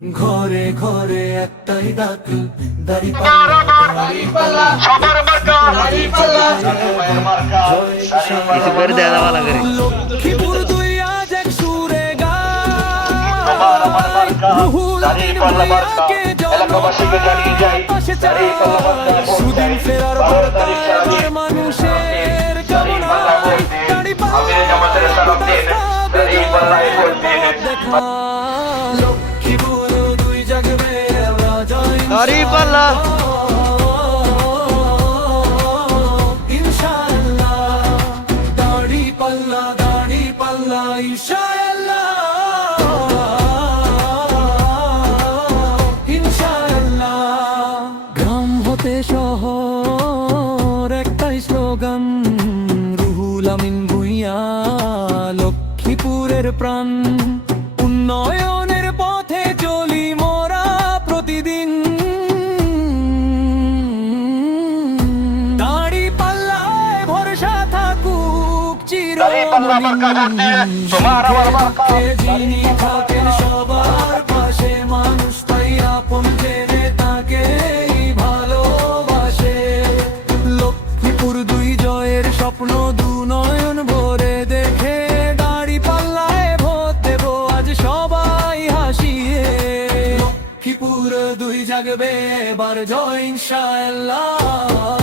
ঘরে ঘরে একটাই ডাক, দাঁড়িপাল্লা সবার মার্কা, কিছু করে দেওয়া যাওয়া লাগে রে। লক্ষ্মীপুর দুই আজ এক সুরে গায়, রুহুল আমিন ভূঁইয়াকে পাশে চায়, সুদিন ফেরার বার্তায় আমার মানুষের কামনায়, লক্ষ্মীপুর দুই জাগবে দাঁড়িপাল্লা ইনশাআল্লাহ, দাঁড়িপাল্লা দাঁড়িপাল্লা ইনশাআল্লাহ, ইনশাআল্লাহ। গ্রাম হতে শহর একটাই স্লোগান, রুহুল আমিন ভূঁইয়া লক্ষ্মীপুরের প্রাণ, উন্নয়নের পথে চলি মোরা প্রতিদিন, দাঁড়িপাল্লায় ভরসা থাকুক চিরমণি, যিনি থাকেন সবার পাশে, মানুষ তাই আপন জেনে তাকে ভালোবাসে। লক্ষ্মীপুর দুই জয়ের স্বপ্ন দু নয়ন ভরে দেখে, দাঁড়িপাল্লায় ভোট দেব আজ সবাই হাসিয়ে, লক্ষ্মীপুর দুই জাগবে এবার জয় ইনশাআল্লাহ।